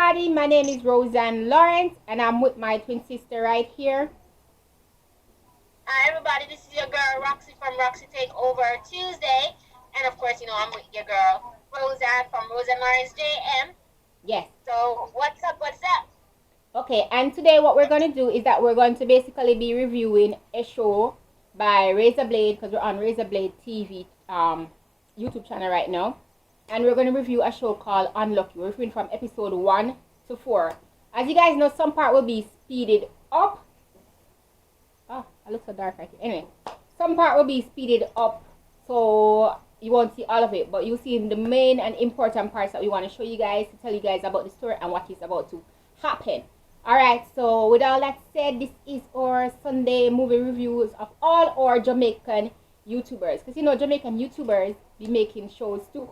everybody, my name is Roseanne Lawrence and I'm with my twin sister right here. Hi everybody, this is your girl Roxy from Roxy Takeover Tuesday. And of course, I'm with your girl Roseanne from Roseanne Lawrence JM. Yes. So what's up, what's up? Okay, and today what we're going to do is that we're going to basically be reviewing a show by Razablade, because we're on Razablade TV YouTube channel right now. And we're going to review a show called Unlucky. We're reviewing from episode 1 to 4. As you guys know, some part will be speeded up. Oh, I look so dark right here. Anyway, some part will be speeded up, so you won't see all of it. But you'll see the main and important parts that we want to show you guys, to tell you guys about the story and what is about to happen. Alright, so with all that said, this is our Sunday movie reviews of all our Jamaican YouTubers. Because Jamaican YouTubers be making shows too.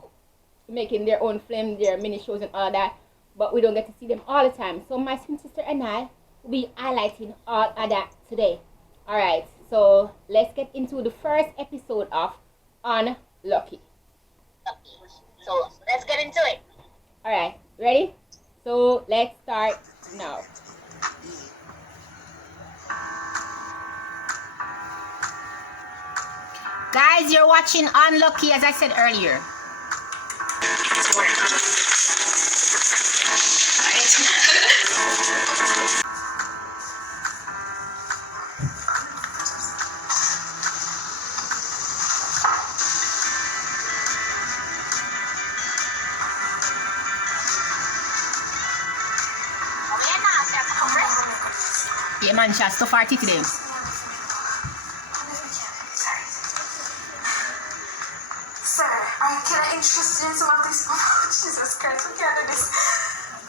Making their own film, their mini shows and all that, but we don't get to see them all the time. So my twin sister and I will be highlighting all of that today. Alright, so let's get into the first episode of Unlucky. So let's get into it. Alright, ready? So let's start now. Guys, you're watching Unlucky, as I said earlier. Yeah, man, she has stuff our teeth today. Can I interest you in some of these? Oh, Jesus Christ, we can't do this.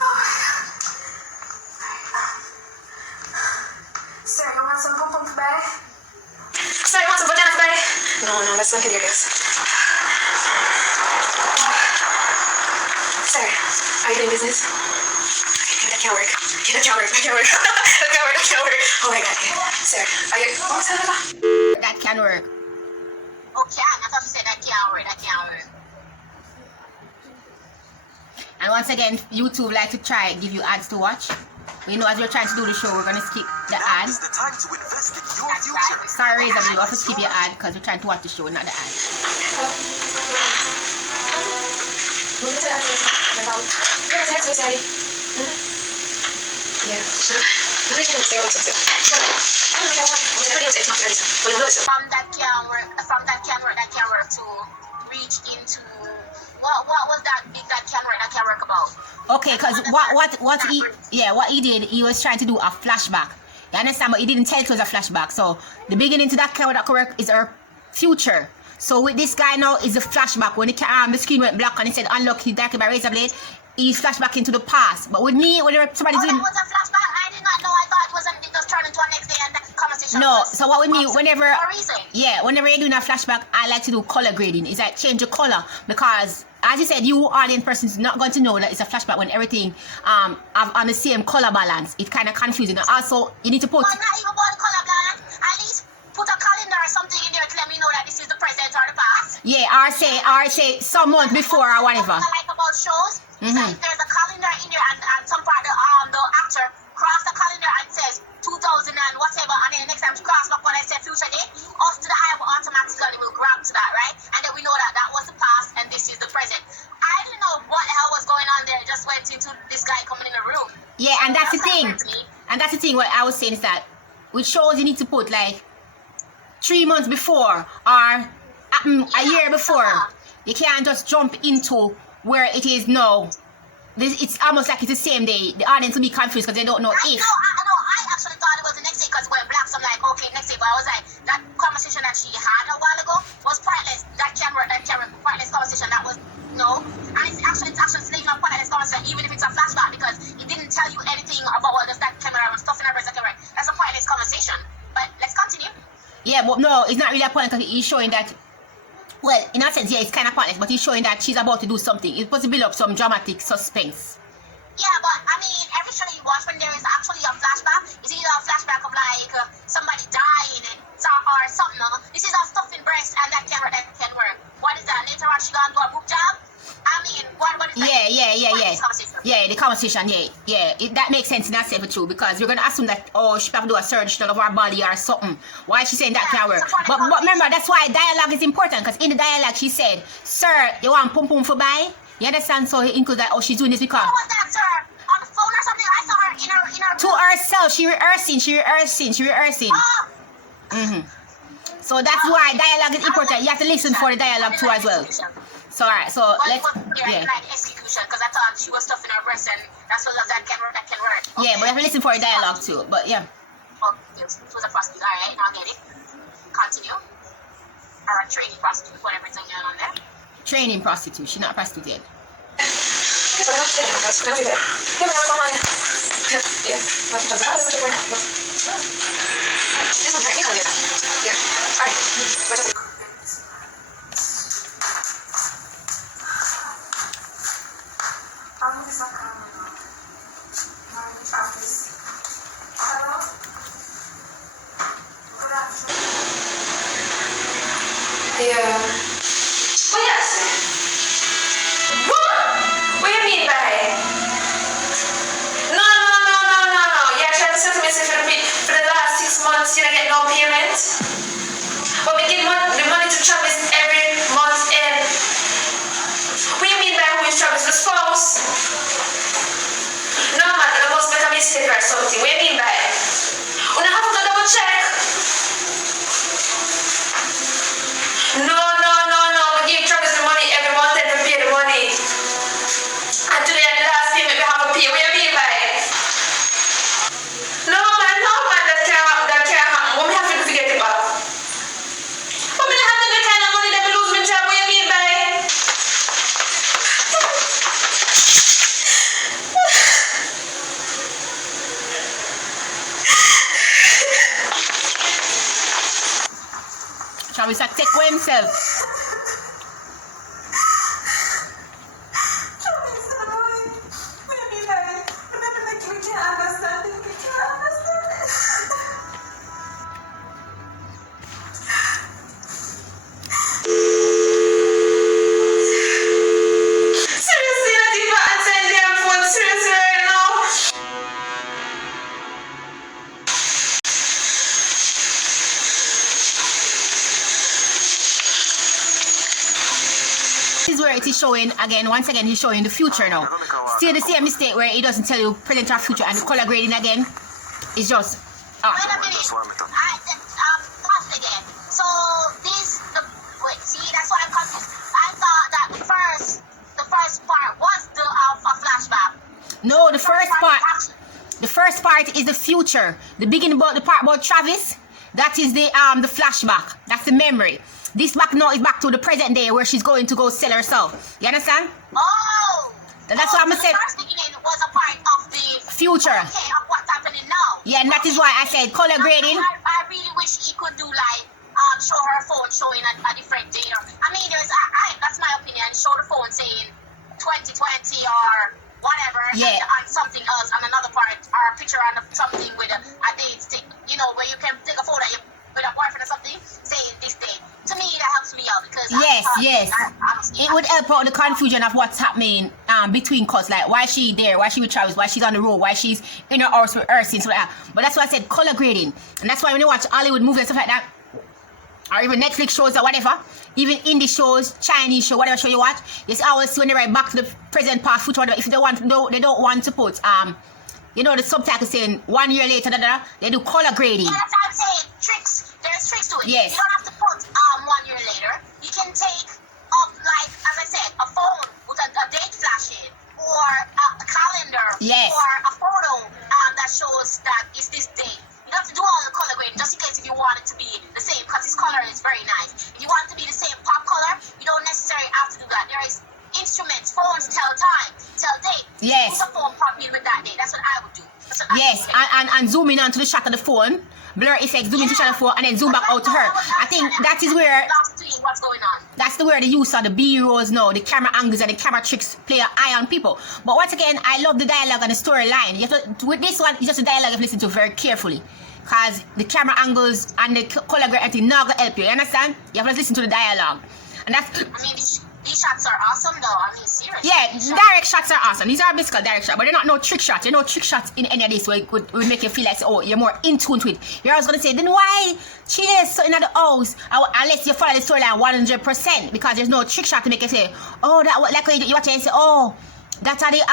Oh my God. Sir, you want some pom pom to buy? Sir, you want some banana to buy? No, let's not get your guess. Sir, are you doing business? Okay, that can't work. That can't work. Oh my God. Sir, are you... What's that about? That can work. Okay, I thought you said that can't work. And once again, YouTube like to try give you ads to watch. But as we're trying to do the show, we're gonna skip the ad. Sorry, Razablade, we have to skip your ad because we're trying to watch the show, not the ad. From that camera to reach into what was that big that camera about? Okay, because what he did, he was trying to do a flashback. You understand? But he didn't tell it was a flashback. So the beginning to that camera, that correct, is our future. So with this guy now is a flashback. When the screen went black and he said unlucky, directed by Razablade, he's flashback into the past. But with me, whenever somebody's doing... that was a flashback? I did not know. I thought it just turned into a next day and the conversation. No, so what with me, whenever you're doing a flashback, I like to do color grading. It's like change the color, because as you said, you audience person is not going to know that it's a flashback when everything on the same color balance. It's kind of confusing. And also, you need to put... Well, not even about color balance. At least put a calendar or something in there to let me know that this is the present or the past. Yeah, or say some month before or whatever. What I like about shows is that if there's a calendar in there and some part of the actor cross the calendar and says 2000 and whatever, and then the next time she cross back when I say future date, us to the eye will automatically will grab to that, right? And then we know that was the past and this is the present. I didn't know what the hell was going on there. It just went into this guy coming in the room. Yeah, and that's the thing. And that's the thing what I was saying is that with shows you need to put like 3 months before or a year before. You can't just jump into where it is now. It's almost like it's the same day. The audience will be confused because they don't know if. I actually thought it was the next day because we're black. So I'm like, okay, next day. But I was like, that conversation that she had a while ago was pointless. That camera, pointless conversation. That was no. And it's actually still even a pointless conversation, even if it's a flashback, because it didn't tell you anything about what does that camera and stuff in her breast. That's a pointless conversation. But let's continue. Yeah, but no, it's not really a point because he's showing that. Well, in a sense, yeah, it's kind of pointless, but he's showing that she's about to do something. It's supposed to build up some dramatic suspense. Yeah, but I mean, every show you watch when there is actually a flashback, it's either a flashback of like somebody dying or something. This is a stuffing breast and that camera that can work. What is that? Later on, she gonna do a boob job? I mean, what is that? Yeah, the conversation, that makes sense in itself too, because you're gonna assume that, oh, she have to do a surgery of her body or something. Why is she saying that can work? But remember, that's why dialogue is important, because in the dialogue she said, sir, you want pum pum for buy? You understand? So it includes that, oh, she's doing this because What was that, sir? On the phone or something? I saw her in her to herself, she rehearsing. Oh. So that's why dialogue is important. You have to listen for the dialogue too as well. So alright, so let's like execution, because I thought she was stuffing her breast, and that's what that can work. Okay. Yeah, but you have to listen for the dialogue too. But yeah. Oh, yes, she was a prostitute. Alright, I'll get it. Continue. Or a training prostitute, whatever it's on there. Training prostitute. She's not a prostitute yet. What do you mean by it? No. You're trying to say to me for the last 6 months you don't get no payment? But we give the money to Travis every month end. What do you mean by who is Travis? The spouse? No man, there must make a mistake or something. What do you mean by it? We don't have to double check. No. We give Travis the money every month and we pay the money. And today at the last payment we have to pay. What do you mean by it? No man, that can't happen. What we have to do to get it back? But we don't have the kind of money that we lose my job. What do you mean by it? Travis had take for himself. Seriously, not even answering their phone. Seriously, right now. This is where it is showing again. Once again, he's showing the future now. Still the same mistake where he doesn't tell you present or future, and the color grading again is just Wait a minute. Pause again. So see, that's why I'm confused. I thought that the first part was the a flashback. no. The first part is the future. The beginning about the part about Travis, that is the flashback. That's the memory. This back now is back to the present day where she's going to go sell herself. You understand? Oh. That's what I'm saying. The first beginning was a part of the Future. Okay, of what's happening now. Yeah, and that is why I said color grading. I really wish he could do like show her phone showing a different day. I mean, that's my opinion. Show the phone saying 2020 or whatever. Yeah. And something else, and another part or a picture on something with a date stick. You know, where you can take a photo with a boyfriend or something, saying this date. To me, that helps me out because Yes. It would help out the confusion of what's happening between cause, like why she there, why she with Travis, why she's on the road, why she's in her house with her scenes, like that. But that's why I said color grading, and that's why when you watch Hollywood movies and stuff like that, or even Netflix shows or whatever, even indie shows, Chinese show, whatever show you watch, you always see when they write back to the present, past, future, whatever. If they don't want to put you know, the subtitle saying 1 year later, they do color grading. Yeah, that's what I'm saying. Tricks. There's tricks to it. Yes. You don't have to put 1 year later. You can take up, like, as I said, a phone with a date flashing, or a calendar, Yes. or a photo that shows that it's this date. You don't have to do all the color grading just in case if you want it to be the same, because this color is very nice. If you want it to be the same pop color, you don't necessarily have to do that. There is instruments, phones tell time, tell date. Yes. Use a phone probably with that date. That's what I would do. Yes, and zoom in onto the shot of the phone, blur effect, zoom into the shot of the phone, and then zoom back out to her. I think that is where what's going on. that's where the use of the B-rolls now, the camera angles and the camera tricks play an eye on people. But once again, I love the dialogue and the storyline. With this one, it's just a dialogue you have to listen to very carefully, because the camera angles and the color grading not gonna help you. You understand? You have to listen to the dialogue, and that's. I mean, These shots are awesome though. I mean, seriously. Yeah, direct shots are awesome. These are basically direct shots, but they're not no trick shots. You know, trick shots in any of this would make you feel like, oh, you're more in tune with it. You're always going to say, then why she is so in the house? Unless you follow the storyline 100%, because there's no trick shot to make you say, oh, that like when you watch it and say, oh, that's how the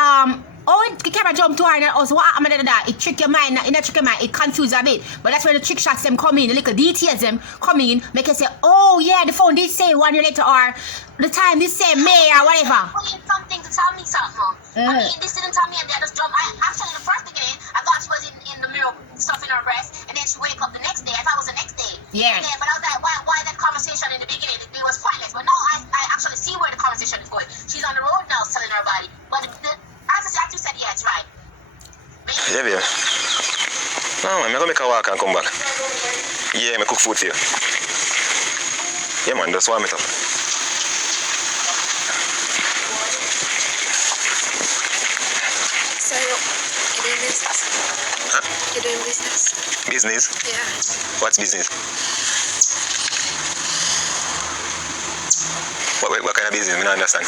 the camera jump to her and also what happened to that? It trick your mind, it confuse a bit. But that's where the trick shots them come in, the little details them come in, make you say, oh yeah, the phone did say 1 year later, or the time this say May or whatever. Something to tell me something. I mean, this didn't tell me, and then just jump. Actually, the first thing I thought she was in the mirror stuffing her breast, and then she wake up the next day. I thought it was the next day. Yeah. But I was like, why that conversation in the beginning? It was pointless. But now I actually see where the conversation is going. She's on the road now, selling her body. But as you said, yeah, it's right. Yeah, babe. No, man, I'm gonna make a walk and come back. Yeah, I cook food for you. Yeah, man, just warm it up. So, you're doing business? Huh? You're doing business? Business? Yeah. What's business? What kind of business? I don't understand.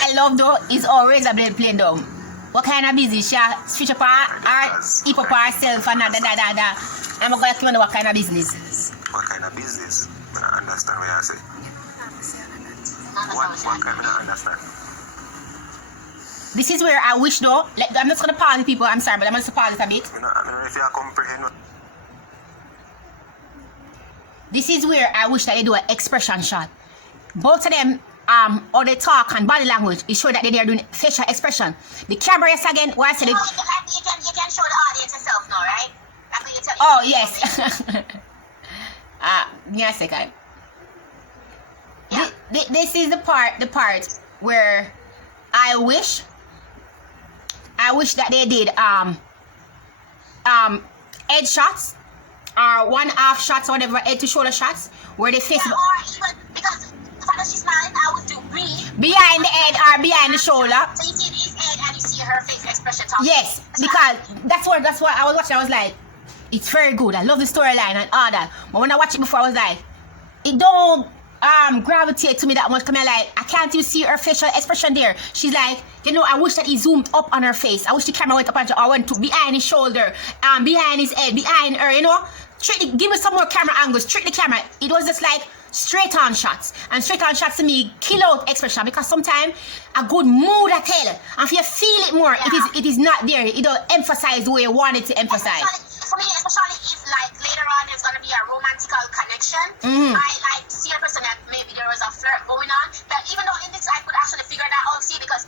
I love though is all Razablade playing though. What kind of business? She switch up her keep up herself and da. I'm gonna wonder what kind of business. What kind of business? I don't understand what you say. What kind of understand? This is where I wish though, I'm just gonna pause the people, I'm sorry, but I'm gonna pause it a bit. I don't know if you comprehend. This is where I wish that they do an expression shot. Both of them, or they talk and body language, is show that they are doing facial expression. The camera, yes, again, what I said. You can show the audience yourself now, right? That's what you tell Oh, yes. Give me a second. Yeah. This is the part where I wish that they did head shots or 1/2 shots or whatever, head to shoulder shots where they face or even because the fact that she's smiling, I would do behind the head or behind the shoulder. So you see his head and you see her face expression talking. Yes, because that's what I was watching. I was like, it's very good. I love the storyline and all that. But when I watched it before, I was like, it don't gravitate to me that much. Cause I can't even see her facial expression there. She's like, I wish that he zoomed up on her face. I wish the camera went up on or went to behind his shoulder, behind his head, behind her. Give me some more camera angles. Trick the camera. It was just like straight on shots, and straight on shots to me kill out expression, because sometimes a good mood I tell, and if you feel it more, it is not there. It don't emphasize the way you want it to emphasize. For me, especially if like later on there's gonna be a romantical connection, I like to see a person that maybe there was a flirt going on. But even though in this I could actually figure that out, see, because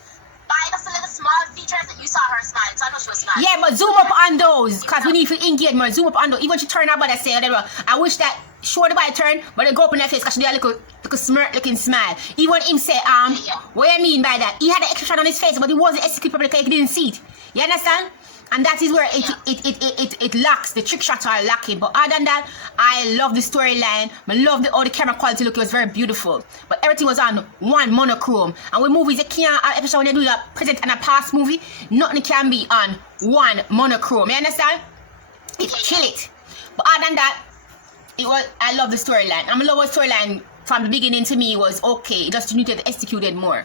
by the little small features that you saw her smile, so I know she was smiling. Yeah, but zoom up on those, because we need to engage more. Zoom up on those. Even she turn her body, say, I wish that show the body turn, but they go up in her face because she did a little smirk looking smile. Even him say, what I mean by that? He had an expression on his face, but he wasn't executed properly because he didn't see it. You understand? And that is where it lacks. The trick shots are lacking. But other than that, I love the storyline. I love all the camera quality look. It was very beautiful. But everything was on one monochrome. And with movies, you can't, especially when they do that present and a past movie, nothing can be on one monochrome. You understand? It kill it. But other than that, I love the storyline. I love the storyline from the beginning. To me, it was okay. It just needed to execute it more.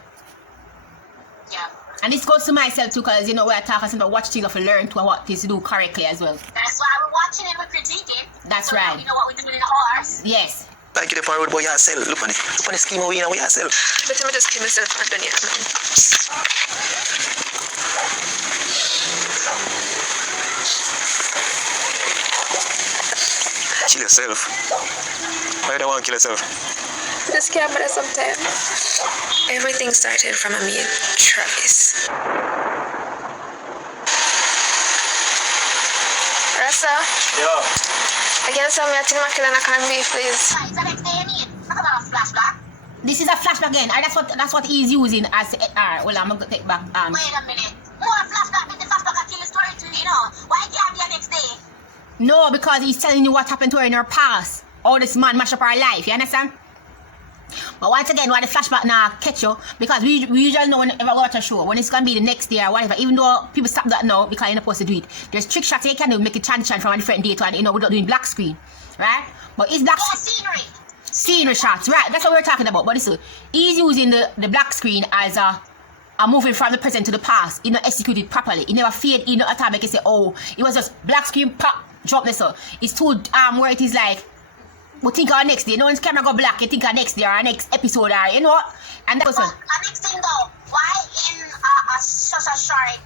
Yeah. And this goes to myself too, because when I talk about watch things, I learn to what things to do correctly as well. That's why we're watching it, we're critiquing. That's so right. We know what we're doing in the horse. Yes. Like you the road boy yourself. Look on the scheme we in yourself. But let me just kill myself and done yet, man. Kill yourself. Why do you want to kill yourself? Just can't bother sometimes. Everything started from me and Travis. Rasa? Yo. Again, so me, I think I can be, please. It's the next day, I mean. Talk about a flashback. This is a flashback again. That's what he's using as well, I'm gonna take back Wait a minute. More flashback means the flashback can kill the story too, Why can't be the next day? No, because he's telling you what happened to her in her past. All this man mash up her life, you understand? But once again, why the flashback now catch you? Because we usually know whenever we watch a show, when it's gonna be the next day or whatever, even though people stop that now because you're not supposed to do it. There's trick shots you can do, make it transition from a different day to without doing black screen. Right? But it's black scenery. scenery shots, right? That's what we're talking about. But listen, he's using the black screen as a moving from the present to the past. He not executed properly. He never fade in at all make you say, oh, it was just black screen pop drop this. It's too where it is like we think our next day. No one's camera go black, you think our next day or our next episode or you know. And that was our next thing though, why in such a short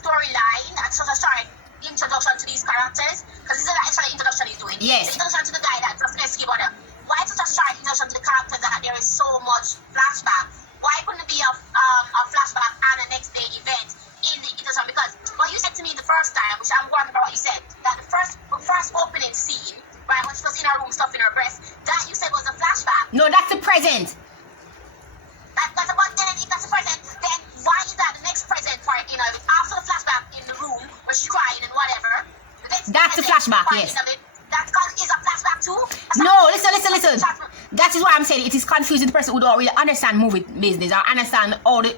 storyline and such a short introduction to these characters, because this is the actual introduction he's doing. Yes. The introduction to the guy that just rescued brother. Why such a short introduction to the characters that there is so much flashback? Why couldn't it be a flashback and a next day event in the introduction? Because what you said to me the first time, which I'm wondering what you said, that the first opening scene, right, when she was in her room stuffing her breast, that you said was a flashback. no, that's the present. That's about then. If that's the present, then why is that the next present part? You know, after the flashback in the room where she's crying and whatever. That's the flashback, yes. That is a flashback too. No, listen. That is why I'm saying it is confusing the person who don't really understand movie business or understand all the.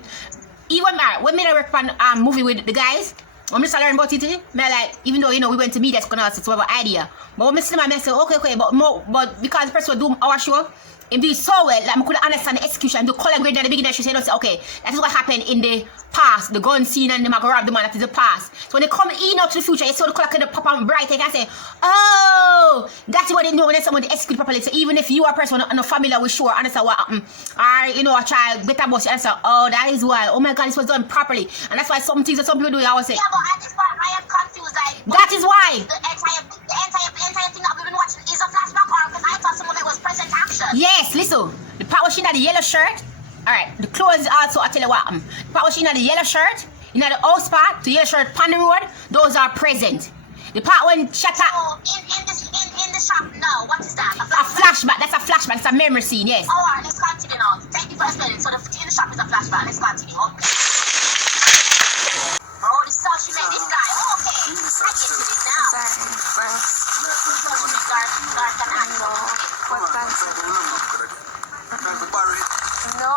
Even when I work on movie with the guys, when I learn about it, me like even though you know we went to media school also to have an idea, but when I see my message, okay, but because the person who do our show. It did so well, like I couldn't understand the execution. The color grade at the beginning, she said, okay, that is what happened in the past, the gun scene and the grab the man, that is the past. So when they come in up to the future, you saw the color kind of pop and bright, they can say, oh, that's what they know when someone execute properly. So even if you are a person not familiar with show, understand what happened, or you know, a child better boss, you understand, oh, that is why, oh my God, this was done properly. And that's why some things that some people do, I always say. Yeah, but at this point, I am confused. Like, that is why. The entire thing that we've been watching is a flashback, or because I thought some of it was present action. Yes, listen. The part where she had the yellow shirt. Alright, the clothes also, I tell you what. The part where she had the yellow shirt, you know the house part, the yellow shirt on the road, those are present. The part when shut up. So in the shop now, what is that? A flashback. That's a flashback. It's a memory scene, yes. Alright, let's continue now. Thank you for explaining. So in the shop is a flashback. Let's continue. Oh, this is how she made this guy. Oh, okay. I get it now. No.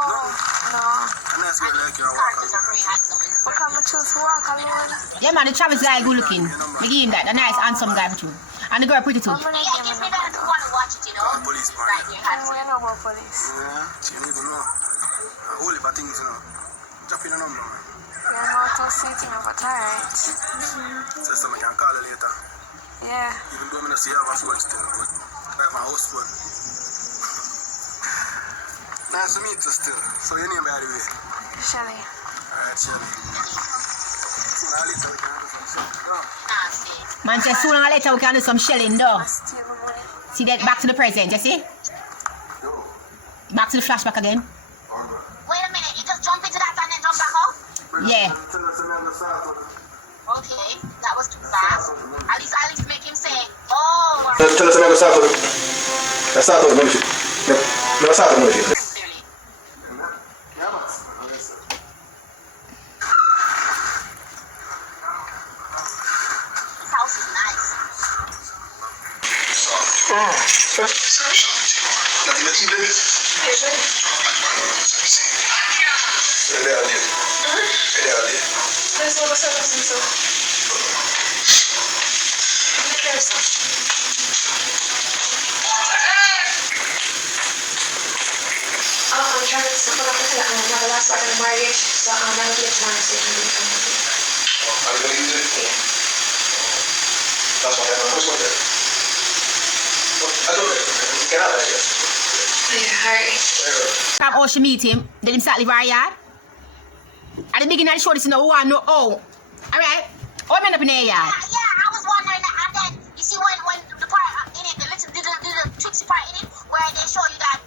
Yeah, man, the Travis guy good looking. Me give him that. A nice, handsome guy for you. And the girl pretty too. Yeah, it gives me better to want to watch it, you know. Police Right here. we know about police. Yeah, you need to know. A whole heap of things, you know. Drop in a number, man. Yeah, I'm out to see it, but alright. So somebody can call you later. Yeah. Even though I don't see you have a phone still, but I have my house phone. Nice to meet you still. So your name by the way? Shelly. Alright, Shelly. Sooner or later we can do some shit. Nasty. Man says sooner or later we can do some shelling though. Steal the money. See that back to the present, you see? Yo. Back to the flashback again. Alright. Wait a minute. You just jump into that and then jump back up? Yeah. Okay. That was too fast. At least make him say, oh. Tell us I'm going to start with. Let's start with the money. Yep. Let's start with the money. Clearly. Yeah, man. This house is nice. I'm trying to stop up until I'm not the last part of the marriage, so I'm not going to get married so you can do it. That's what I know. I don't know. Get out of here. Yeah, alright. From how she meet him, then him start live our yard. At the beginning of the show, this is no one, no oh. Alright? What end up in the yard? Yeah, I was wondering that. And then, you see, when the part in it, the little tricksy part in it, where they show you that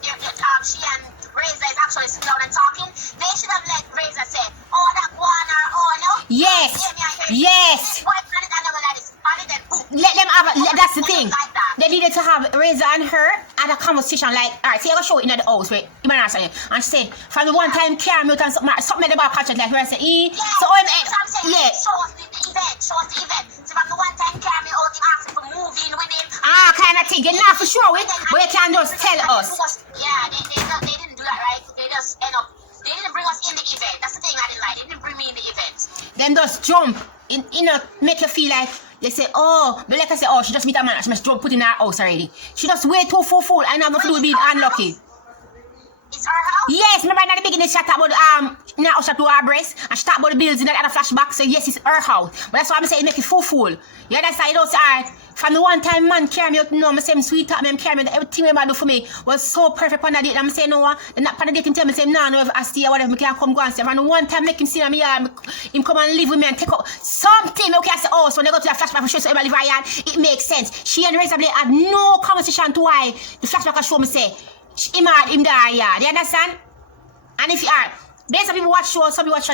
she and Razor is actually sitting down and talking, they should have let Razor say, oh, that one or oh, no? Yes. Yes. Let them have, that's the thing. They needed to have Razor and her had a conversation like, alright, see, I go show it in the house, right? You might answer, and she said, from the one time, carry me out and something about catch it, like, where I say, so I'm, yeah. Show us the event. So from the one time, carry me out, him asking for moving with him. Kind of thing. You're not for sure, but you can just tell us. Yeah, they didn't do that, right? They just end up, they didn't bring us in the event. That's the thing I didn't like. They didn't bring me in the event. Then just jump, make you feel like They say, oh, but like I say, oh, she just meet a man, she must put in her house already. She just way too full. I know nothing to do with being unlucky. It's her house? Yes, remember at the beginning she talked about now she to her breast and she talked about the bills in the other flashback. So yes, it's her house. But that's why I'm saying make it full. You understand? You don't say, alright, from the one time man carry me out, no, I'm saying sweet talk, man carry me, everything man do for me was so perfect on the date. And I'm saying no, then that on the date him tell me say no, if I see or whatever, I can come go and say. And the one time make him see me yard, him come and live with me and take out something. Okay, I say, oh, so when they go to the flashback for sure, so everybody live her yard, it makes sense. She and Razablade had no conversation to why the flashback show me say him there yard. You understand? And if you are, there's some people watch shows, some people watch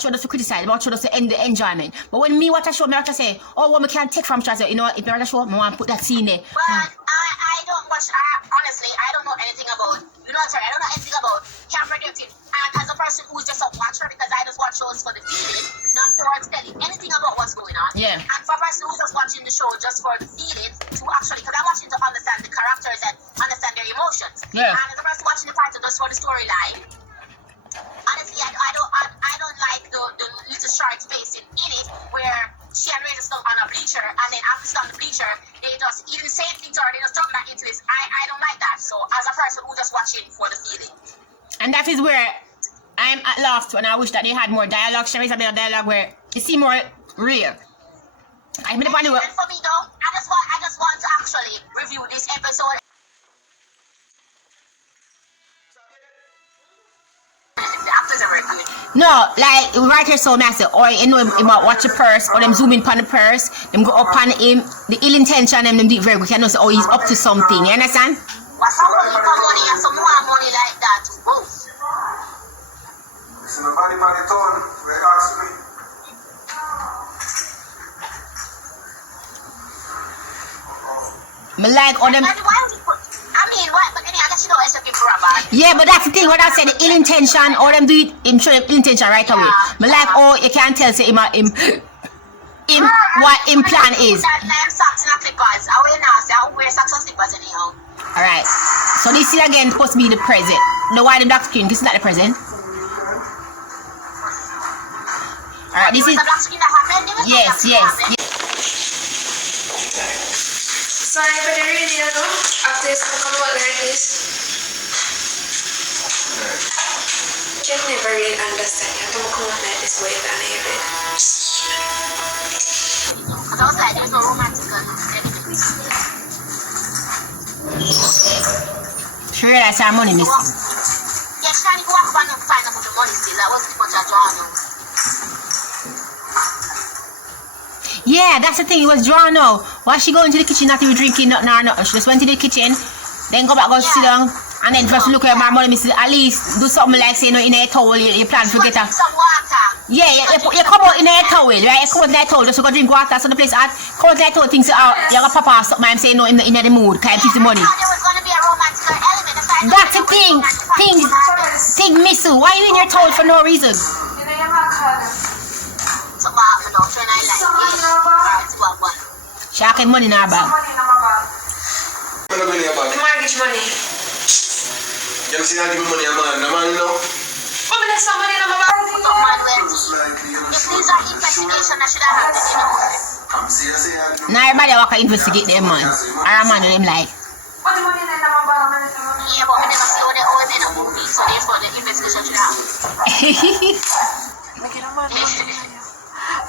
show just to criticize, watch show just to end the enjoyment. But when me watch a show, me watch to say, oh, what me can take from show, you know, if me watch a show, me want to put that scene there. But I don't watch, honestly, I don't know anything about, you know what I'm saying, I don't know anything about camera duty. And as a person who's just a watcher, because I just watch shows for the feeling, not for telling anything about what's going on. Yeah. And for a person who's just watching the show just for the feelings, to actually, because I'm watching to understand the characters and understand their emotions. Yeah. And as a person watching the title just for the storyline, honestly, I don't like the little short spacing in it where she and Ray just stuck on a bleacher and then after stuck on the bleacher, they just even say things or they just drop that into it. I don't like that. So as a person who just watching for the feeling. And that is where I'm at lost when I wish that they had more dialogue. There is a bit of dialogue where it seems more real. I mean, And for me though, I just want to actually review this episode. The actors are very good. no, like right here so massive, or you know him watch the purse, or them zoom in on the purse, them go up on him, the ill intention them do it very quick. You know, so, oh, he's up to something. You understand? What's some money for money and some more money like that? Whoa. Listen, nobody by the tone, where you ask me. Me like all them. Why would you put, I mean, what? But then I guess you know it's looking for a bag. Yeah, but that's the thing. What I said, the ill intention, or them do it, him show them ill intention right away. Me like, oh, you can't tell say him what him plan is. That name socks and clippers. I will not say I wear socks and slippers anyhow. Alright. So this is again supposed to be the present. No, why the dark screen? This is not the present. Alright, this is. The black screen that happened. There was no black screen that happened. Sorry for the reading, you know. After this, I come out like this. You can never really understand. You have to come out like this way and I hear it. Because I was like, there's no romantic everything. She realized her money missing. Yeah, she trying to go up and find out the money still. That wasn't much a draw now. Yeah, that's the thing. It was drawn now. Why she go into the kitchen not even drinking nothing or nothing? She just went to the kitchen, then go back, go sit down, and then just look at my money missing. At least do something like, say, you know, in a towel, you plan to get her. Some water. Yeah, you come out in a towel, right? You come out in a towel just to go drink water, so the place hot. Come out in a towel, things out. You got papa or something, I'm saying, no, in the mood, can't keep the money. I thought there was going to be a romantic element. That's the thing. Thing missing. Why are you in your towel for no reason? So, I don't try to like it. She had money in her bag. The mortgage money. You see how give me money, man? The man, you know? But there's somebody in my bag. Put up man when if these are investigation that should have happened, you know. Now everybody walk and investigate them, man. Or a man with them like. Yeah, but we never see all the in a movie, so therefore the investigation should happen.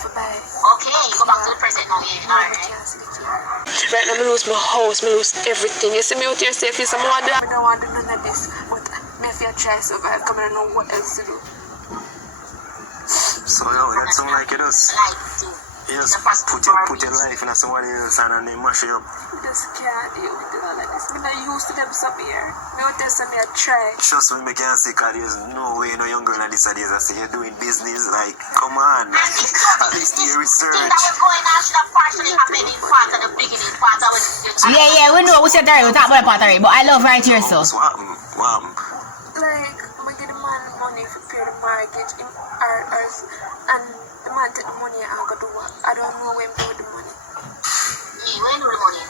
Okay, go back to the present now, yeah. Alright. Right now, I lose my house, I lose everything. You see me out here safely, so I don't want to do none of this. But I feel try to survive, because I don't know what else to do. So you sound like it does. Like to. You just put your life in somebody else and then mash it up. I just can't deal with it all like this. I'm not used to them some here. I want to tell me I try. Trust me, I can't say, because there's no way no young girl in this days I say you're doing business. Like, come on. At least do your research. Thing that was going on should have partially happened in part of the beginning, part of it. Yeah, we know. We said that we talk about pottery, but I love right here, so. What happened? Like, I get the man money for pay the mortgage in ours, and the man take the money and go do what? I don't know where to do the money. Yeah, where do the money?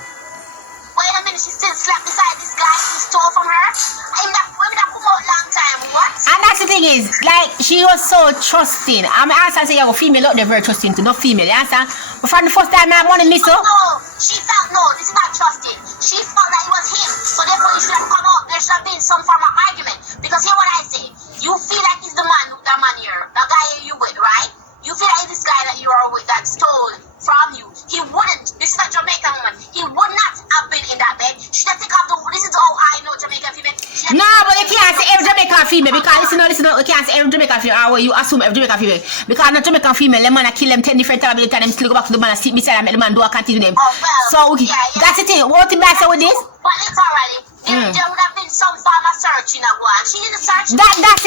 Wait a minute, she still slept beside this guy who stole from her. I'm not women that come out long time. What? And that's the thing is, like, she was so trusting. I'm answering say, yeah, female out there very trusting to no female, you understand? But from the first time I money miss her. No, she felt no, this is not trusting. She felt that it was him. So therefore you should have come out. There should have been some form of argument. Because hear what I say. You feel like he's the man here, the guy you with, right? You feel like this guy that you are with that stole from you. He wouldn't. This is a Jamaican woman. He would not have been in that bed. She doesn't take off the. This is how I know Jamaican female. No, but you can't say every Jamaican female because listen, you can't say every Jamaican female. Or you assume every Jamaican female because not Jamaican female. The man kill them 10 different times. By the time them still go back to the man and sit beside them. The man do a continue them. Oh, well, so that's the thing. What the best with this? But literally, there would have been some form of searching of one. She didn't search. That's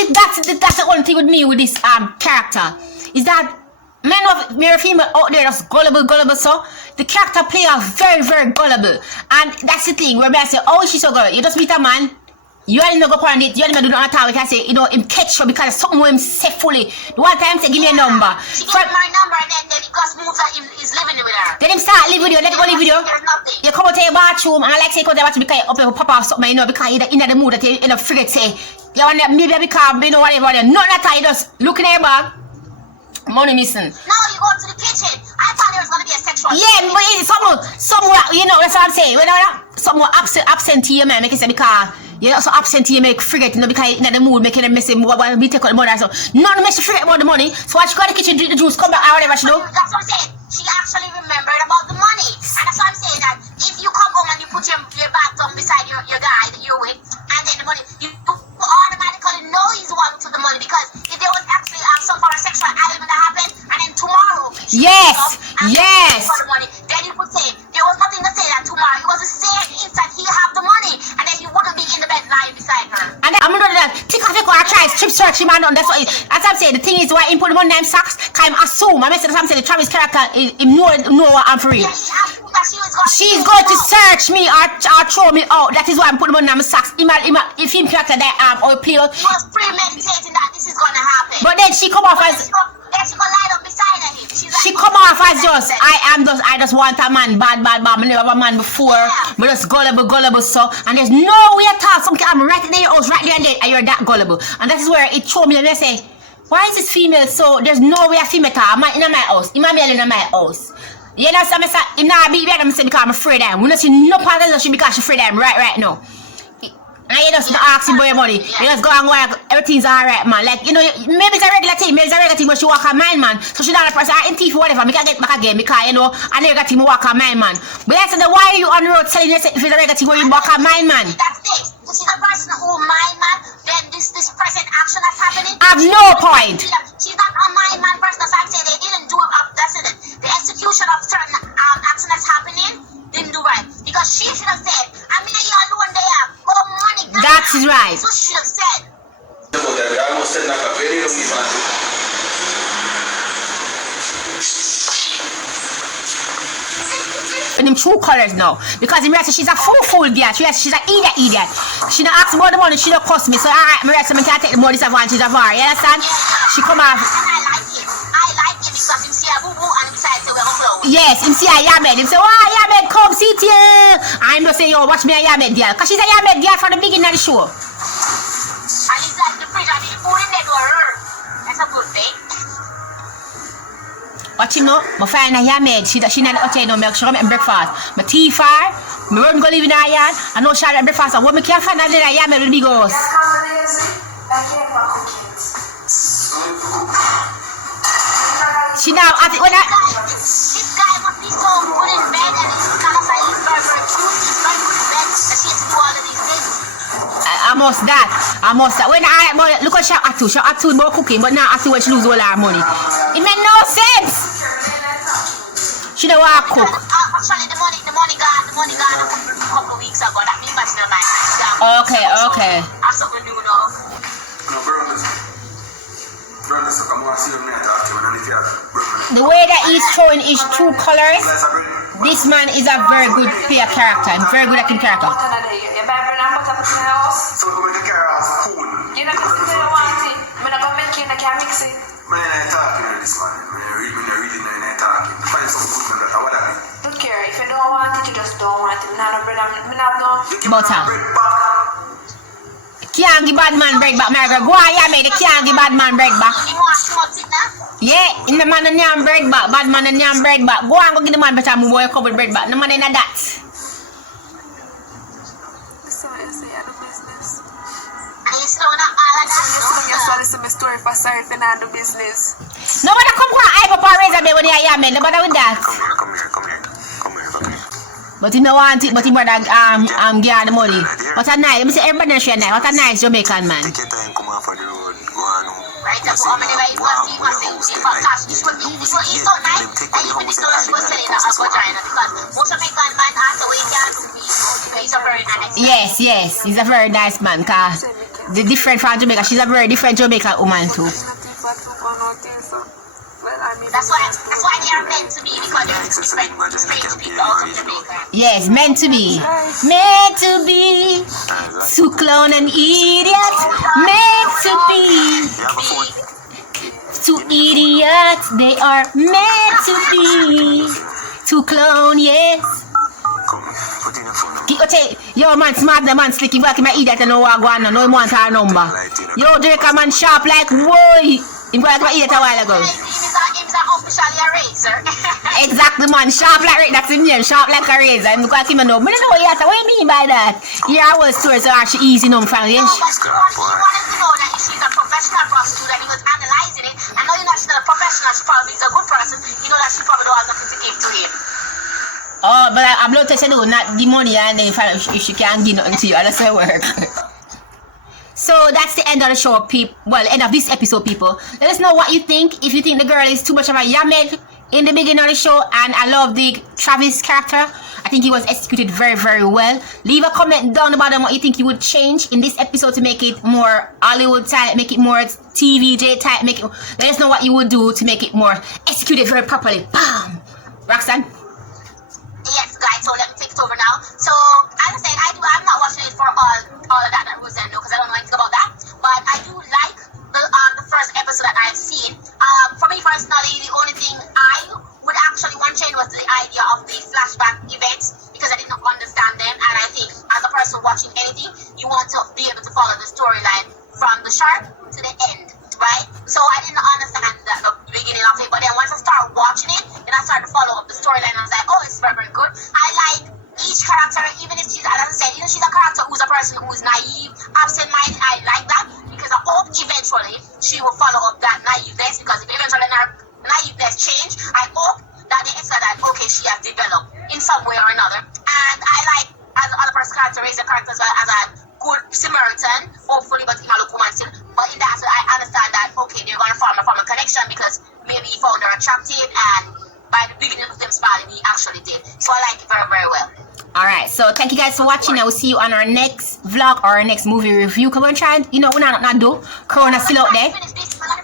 the only thing with me with this character is that. Men of mere female out there that's gullible, so the character play are very, very gullible. And that's the thing where I say, oh, she's so gullible. You just meet a man, you ain't no go on it, you ain't do not talk. We can say, you know, him catch her because something with him say fully. The one time say, give me a number. She gave him my number and then he got moved that he's living with her. Then him start live with you, let him go live with you. You come out to your bathroom and like say, you come to your bathroom because you up and pop off something, you know, because you're in the mood that you in a frigate say, you want maybe because, you know, whatever, not that time, you just look in your bag. Money missing. No, you go to the kitchen. I thought there was going to be a sexual. Yeah, but it's somewhere, you know, that's what I'm saying. When somewhere absentee, man, make it say because you're also absentee, make forget, you know, because you're in the mood, making a mess, what we take out the money. So, none of she forget about the money. So, when she go to the kitchen, drink the juice, come back, or whatever she do. That's what I'm saying. She actually remembered about the money. And that's what I'm saying, that if you come home and you put your bag down beside your guy that you're with, and then the money, you automatically know he's the one who took the money because if there was actually some sort of sexual element that happened, and then tomorrow, yes, for the money, then you would say there was nothing to say that tomorrow. It was the same instant he have the money, and then he wouldn't be in the bed lying beside her. And then I'm gonna do that. Take off, I try strip search him and done. That's what. As I'm saying, the thing is why he put the money in socks. Can assume. I'm saying the Travis character, he know what I'm for real. Yeah, she's going to search me or throw me out. That is why I'm putting money in my socks. If him character that or play. He was premeditating that this is gonna happen. But then she come off as. She gonna lie up beside him. She come off as just I just want a man bad. I never have a man before, but just gullible so. And there's no way at all. Some I'm right in your house, right there and there, and you're that gullible. And that is where it showed me and I say, why is this female so? There's no way a female I'm in my house. In my house. You know, so I'm saying, in our baby, I'm saying because I'm afraid of him. We don't see no part of she because she's afraid of him right now. And you just ask him for your money. You just go and go, everything's alright, man. Like, you know, maybe it's a regular thing. Maybe it's a regular thing where she walk a mind, man. So she not a person, in thief or whatever. I can get back again because, you know, a regular thing walk a mind, man. But I said, why are you on the road telling yourself if it's a regular thing where you walk a mind, man? That's it. You see the person who mind, man, then this present action that's happening. I have no point. She's not a mind, man person. That's why I'm saying they didn't do it up. That's it. The execution of certain action that's happening didn't do right. Because she should have said, I mean, you alone there. Money. That is right. That's what she should have said. In them true colors now. Because in reality, she's a fool girl. She's an idiot. She don't ask about the money, she don't cost me. So, alright, I can't take the more disadvantage of her. You understand? She come out. I like it because him see a boo-boo and decides to wear a clothes. Yes, him see a Yamed. Him say, oh, Yamed, come sit here. I'm just saying, yo, watch me a Yamed girl. Because she's a Yamed girl from the beginning of the show. And it's like the fridge and the food in there to her. That's a good thing. Watch him now. I find a Yamed. She not the hotel no milk. She come make breakfast. My tea far. I run go live in her yard. I know she have breakfast. And what I can't find a Yamed with the big house. She now at it when I. This guy must be so good in bed and he's kind of like he's very cute. He's very good in bed and she has to do all of these things. I must that. When I look at she Atu about cooking, but now Atu when she lose all her money. It made no sense. She don't want to cook. Actually, the money gone a couple of weeks ago. That means much no mind. Okay. I'm so good, you know. The way that he's showing his true colors, this man is a very good player character. I'm very good at him character. Look here, if you don't want it, you just don't want it. No bread, I have no Butter. Can't give bad man bread back, Margaret. Go on, yeah, they can't give bad man bread back. Yeah, in the man and yam bread back. Bad man and yam bread back. Go on, go give the man better move boy covered bread back. No man in that. So you say I do business. Yes, Listen to my story for sorry if I not do business. Nobody come on hype up our Razablade when you are yam. Nobody with that. Come here. But he no want it, but he brother get the money. What a nice, let me say everybody share nice. What a nice Jamaican man. Take your time, come off of the road, go on. Right, that's how many ways he was saying cash. He's so nice, and even the story she was selling that vagina, because most Jamaican man has the way he can do me. He's a very nice. Yes, he's a very nice man. Cause the different from Jamaica, she's a very different Jamaican woman too. That's why they are meant to be, because they're different strange people out of Jamaica. Yes, meant to be. Meant to be. To clone an idiot. Meant to be. To idiots, they are meant to be. To clone, yes. Okay, yo man smart, the man slick, you back in my idiot and no one go on, no one want our number. Yo Jamaica man sharp like boy. You go like my idiot a while ago. He's officially a razor. Exactly man, sharp like that's him name, sharp like a razor. I'm going to him a no. But I don't know yet, what do you mean by that? Yeah, I was stories are actually easy number from the No, but he wanted to know that if she's a professional prostitute, and he was analyzing it. I know you're not she's a professional, she probably is a good person. You know that she probably don't have nothing to give to him. Oh, but I'm not telling you not the money and then if she can't give nothing to you, that's how it work. So that's the end of the show, people. Well, end of this episode, people. Let us know what you think. If you think the girl is too much of a yammed in the beginning of the show, and I love the Travis character. I think he was executed very, very well. Leave a comment down the bottom what you think you would change in this episode to make it more Hollywood type, make it more TVJ type, let us know what you would do to make it more executed very properly. Bam! Roxanne? Yes, guys, so let me take it over now. So, as I said, I'm not watching it for all of that Roseanne knows, because I don't know anything about that. But I do like the first episode that I've seen. For me personally, the only thing I would actually want to change was the idea of the flashback events, because I did not understand them. And I think as a person watching anything, you want to be able to follow the storyline from the start to the end, right? So I didn't understand the beginning of it, but then once I started watching it, then I started to follow up the storyline, and I was like, oh, it's very, very good. I like each character, even if she's, as I said, she's a character who's a person who's naive, absent-minded. I like that, because I hope eventually she will follow up that naiveness, because if eventually naiveness change, I hope that they explain that, okay, she has developed in some way or another. And I like, as other person's character, raise the character as well as a good Samaritan, hopefully, but him a look woman still. But in that, so I understand that, okay, they're going to form a connection, because maybe he found her attractive, and by the beginning of them spelling, he actually did. So I like it very, very well. Alright, so thank you guys for watching. I will see you on our next vlog or our next movie review. Because we're trying, we're not do. Corona still out there. We're going to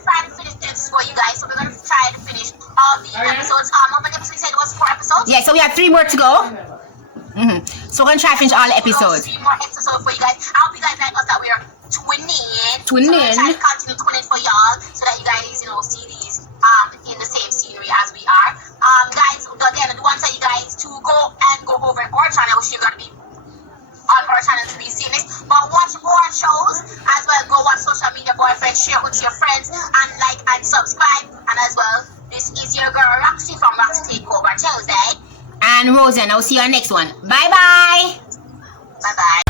try to finish this for you guys. So we're going to try to finish all the episodes. How many episodes? You said it was 4 episodes? Yeah, so we have 3 more to go. So we're going to try to finish all the episodes. 3 more episodes for you guys. I hope you guys like us that we are twinning. So we're going to try to continue twinning for y'all, so that you guys, see these in the same scenery as we are. Guys, again, I do want to tell you guys to go over our channel, which you're going to be on our channel to be seeing this. But watch more shows as well. Go watch Social Media Boyfriend, share with your friends, and like and subscribe. And as well, this is your girl Roxy from Roxy Takeover Tuesday. And Roseanne, I'll see you on the next one. Bye bye. Bye bye.